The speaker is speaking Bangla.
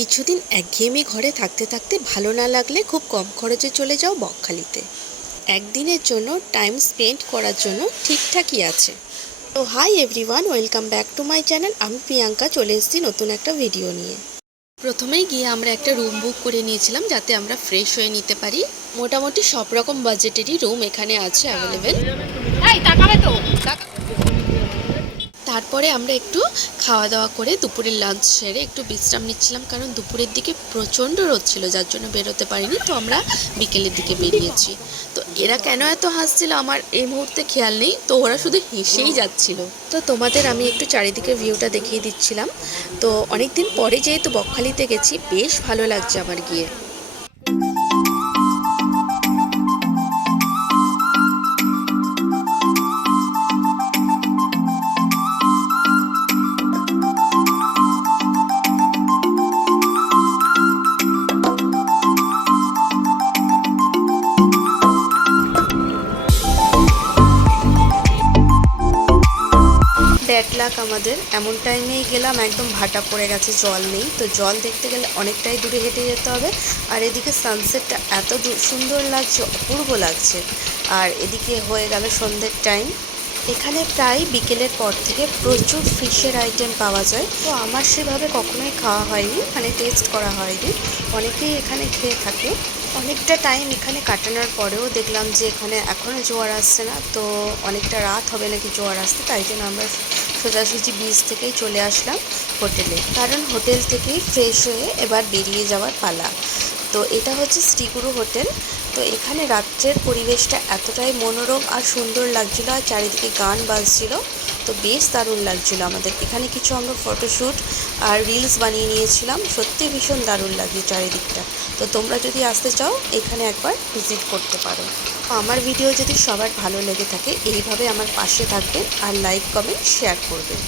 কিছুদিন একঘেয়েমি ঘরে থাকতে থাকতে ভালো না লাগলে খুব কম খরচে চলে যাও বকখালিতে। একদিনের জন্য টাইম স্পেন্ড করার জন্য ঠিকঠাকই আছে। তো hi everyone, welcome back to my channel. আমি প্রিয়াঙ্কা চলে এসেছি নতুন একটা ভিডিও নিয়ে। প্রথমেই গিয়ে আমরা একটা রুম বুক করে নিয়েছিলাম যাতে আমরা ফ্রেশ হয়ে নিতে পারি। মোটামুটি সব রকম বাজেটেরই রুম এখানে আছে অ্যাভেলেবেল। তারপরে আমরা একটু খাওয়া দাওয়া করে দুপুরের লাঞ্চ সেরে একটু বিশ্রাম নিচ্ছিলাম, কারণ দুপুরের দিকে প্রচণ্ড রোদ ছিল, যার জন্য বেরোতে পারিনি। তো আমরা বিকেলের দিকে বেরিয়েছি। তো এরা কেন এত হাসছিল আমার এই মুহূর্তে খেয়াল নেই, তো ওরা শুধু হেসেই যাচ্ছিল। তো তোমাদের আমি একটু চারিদিকে ভিউটা দেখিয়ে দিচ্ছিলাম। তো অনেক দিন পরে যেহেতু বকখালিতে গেছি, বেশ ভালো লাগছে আমার গিয়ে। ব্যাড লাক আমাদের, এমন টাইমেই গেলাম একদম ভাটা পড়ে গেছে, জল নেই। তো জল দেখতে গেলে অনেকটাই দূরে হেঁটে যেতে হবে। আর এদিকে সানসেটটা এত সুন্দর লাগছে, অপূর্ব লাগছে। আর এদিকে হয়ে গেল সন্ধ্যের টাইম। এখানে প্রায় বিকেলের পর থেকে প্রচুর ফিশের আইটেম পাওয়া যায়। তো আমার সেভাবে কখনোই খাওয়া হয়নি, মানে টেস্ট করা হয়নি। অনেকেই এখানে খেয়ে থাকে। অনেকটা টাইম এখানে কাটানোর পরেও দেখলাম যে এখানে এখনও জোয়ার আসছে না। তো অনেকটা রাত হবে নাকি জোয়ার আসতে, তাই জন্য আমরা সোজাসুজি বিচ থেকেই চলে আসলাম হোটেলে, কারণ হোটেল থেকেই ফ্রেশ হয়ে এবার বেরিয়ে যাওয়ার পালা। তো এটা হচ্ছে শ্রীগুরু হোটেল। তো এখানে রাত্রের পরিবেশটা এতটাই মনোরম আর সুন্দর লাগছিল, আর চারিদিকে গান বাজছিল। তো বেশ দারুণ লাগছিল আমাদের এখানে। কিছু আমরা ফটোশ্যুট আর রিলস বানিয়ে নিয়েছিলাম। সত্যি ভীষণ দারুণ লাগে চারিদিকটা। তো তোমরা যদি আসতে চাও এখানে একবার ভিজিট করতে পারো। আমার ভিডিও যদি সবার ভালো লেগে থাকে, এইভাবে আমার পাশে থাকবেন আর লাইক কমেন্ট শেয়ার করবেন।